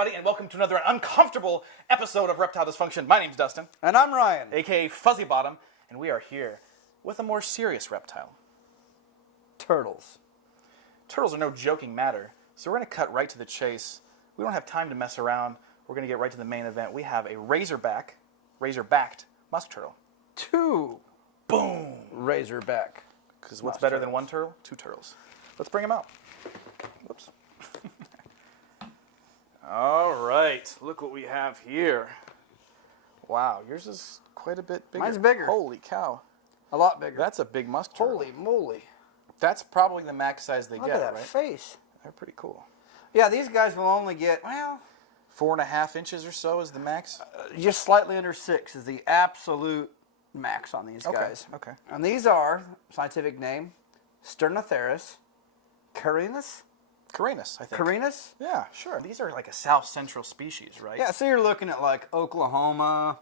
everybody, and welcome to another uncomfortable episode of Reptile Dysfunction. My name's Dustin. And I'm Ryan. A.k.a. Fuzzy Bottom, and we are here with a more serious reptile. Turtles. Turtles are no joking matter, so we're going to cut right to the chase. We don't have time to mess around. We're going to get right to the main event. We have a Razor-Backed Musk Turtle. Boom! Razor-Back. Because what's better than one turtle? Two turtles. Let's bring them out. Whoops. All right, look what we have here. Wow, yours is quite a bit bigger. Mine's bigger. Holy cow. A lot bigger. That's a big musk turtle. Holy moly. That's probably the max size they Look get, at that right? face. They're pretty cool. Yeah, these guys will only get, well... 4.5 inches or so is the max? Just slightly under 6 is the absolute max on these guys. Okay. And these are, scientific name, Sternotherus carinus. Carinus, I think. Carinus? Yeah, sure. These are like a South Central species, right? Yeah, so you're looking at like Oklahoma,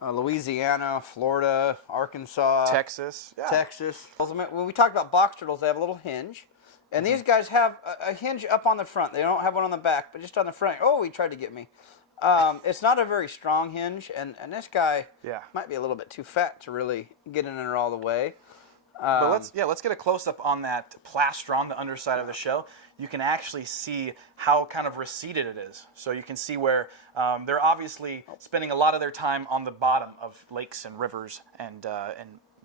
Louisiana, Florida, Arkansas. Texas. Yeah. Texas. When we talk about box turtles, they have a little hinge. And these guys have a hinge up on the front. They don't have one on the back, but just on the front. Oh, he tried to get me. It's not a very strong hinge, and this guy might be a little bit too fat to really get in there all the way. But let's get a close-up on that plaster on the underside of the shell. You can actually see how kind of receded it is. So you can see where they're obviously spending a lot of their time on the bottom of lakes and rivers and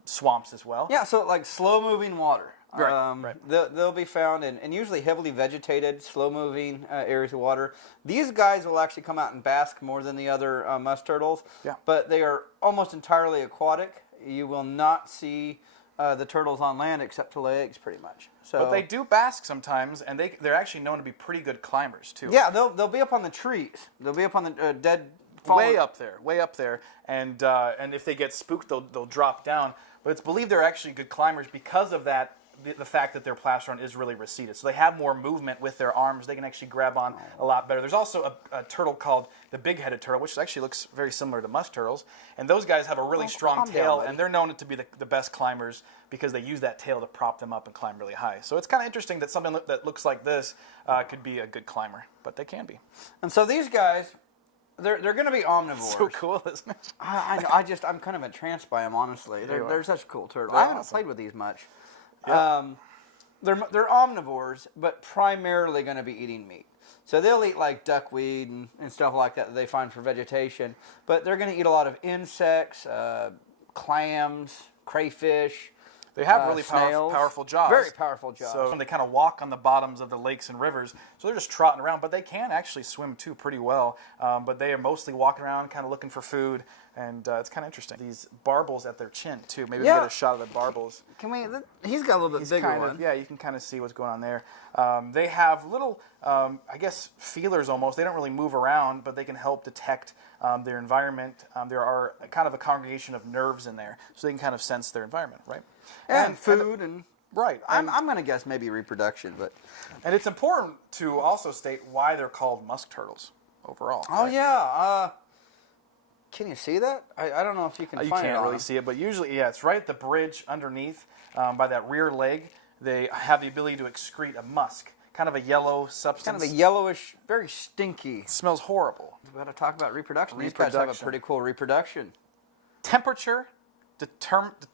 swamps as well. Yeah, so like slow-moving water. Right. They'll be found in usually heavily vegetated, slow-moving areas of water. These guys will actually come out and bask more than the other musk turtles. Yeah. But they are almost entirely aquatic. You will not see the turtles on land except to lay eggs, pretty much. So, but they do bask sometimes, and they're actually known to be pretty good climbers too. Yeah, they'll be up on the trees. They'll be up on the dead. Way up there, and if they get spooked, they'll drop down. But it's believed they're actually good climbers because of that. The fact that their plastron is really receded. So they have more movement with their arms. They can actually grab on a lot better. There's also a turtle called the big-headed turtle, which actually looks very similar to musk turtles. And those guys have a really strong tail, and they're known to be the best climbers because they use that tail to prop them up and climb really high. So it's kind of interesting that something that looks like this could be a good climber, but they can be. And so these guys, they're going to be omnivores. So cool, isn't it? I'm kind of entranced by them, honestly. They're such cool turtles. I haven't played with these much. Yep. They're omnivores, but primarily going to be eating meat. So they'll eat like duckweed and stuff like that they find for vegetation. But they're going to eat a lot of insects, clams, crayfish. They have really snails. powerful jaws. Very powerful jaws. So they kind of walk on the bottoms of the lakes and rivers. So they're just trotting around, but they can actually swim too pretty well. But they are mostly walking around, kind of looking for food, and it's kind of interesting. These barbels at their chin too. Maybe we can get a shot of the barbels. Can we? He's got a little bit bigger one. Yeah, you can kind of see what's going on there. They have little, I guess, feelers almost. They don't really move around, but they can help detect their environment. There are kind of a congregation of nerves in there, so they can kind of sense their environment, right? And food and right. I'm going to guess maybe reproduction, but and it's important to also state why they're called musk turtles overall. Oh right? Yeah. Can you see that? I don't know if you can. You find can't it really see it, but usually, yeah, it's right at the bridge underneath by that rear leg. They have the ability to excrete a musk, kind of a yellow substance. Kind of a yellowish, very stinky. It smells horrible. We got to talk about reproduction. These guys have a pretty cool reproduction. Temperature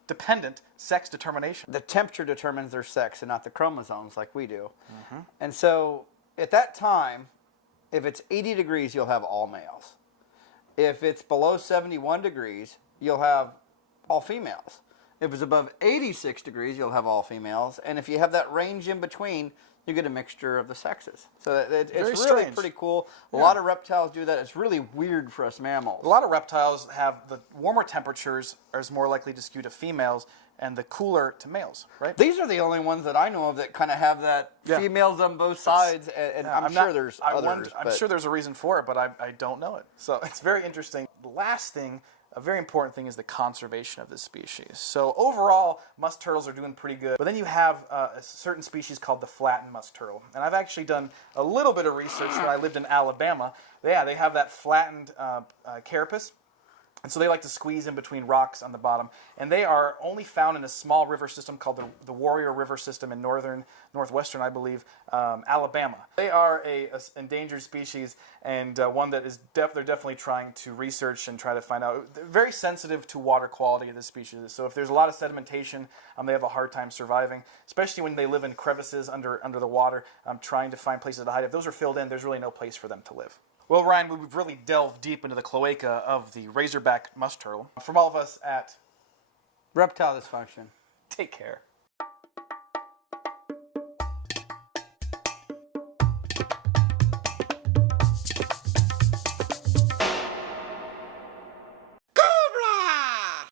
dependent sex determination. The temperature determines their sex and not the chromosomes like we do. Mm-hmm. And so at that time, if it's 80 degrees, you'll have all males. If it's below 71 degrees, you'll have all females. If it's above 86 degrees, you'll have all females. And if you have that range in between, you get a mixture of the sexes. So it's really pretty cool. A lot of reptiles do that. It's really weird for us mammals. A lot of reptiles have the warmer temperatures are more likely to skew to females and the cooler to males, right? These are the only ones that I know of that kind of have that females on both sides. And I'm sure there's others. I'm sure there's a reason for it, but I don't know it. So it's very interesting. The last thing, a very important thing, is the conservation of this species. So overall, musk turtles are doing pretty good. But then you have a certain species called the flattened musk turtle. And I've actually done a little bit of research when I lived in Alabama. Yeah, they have that flattened carapace. And so they like to squeeze in between rocks on the bottom. And they are only found in a small river system called the Warrior River System in northwestern, I believe, Alabama. They are a endangered species, and one that is they're definitely trying to research and try to find out. They're very sensitive to water quality of this species. So if there's a lot of sedimentation, they have a hard time surviving, especially when they live in crevices under the water, trying to find places to hide. If those are filled in, there's really no place for them to live. Well, Ryan, we've really delved deep into the cloaca of the Razor-Back Musk Turtle. From all of us at Reptile Dysfunction. Take care.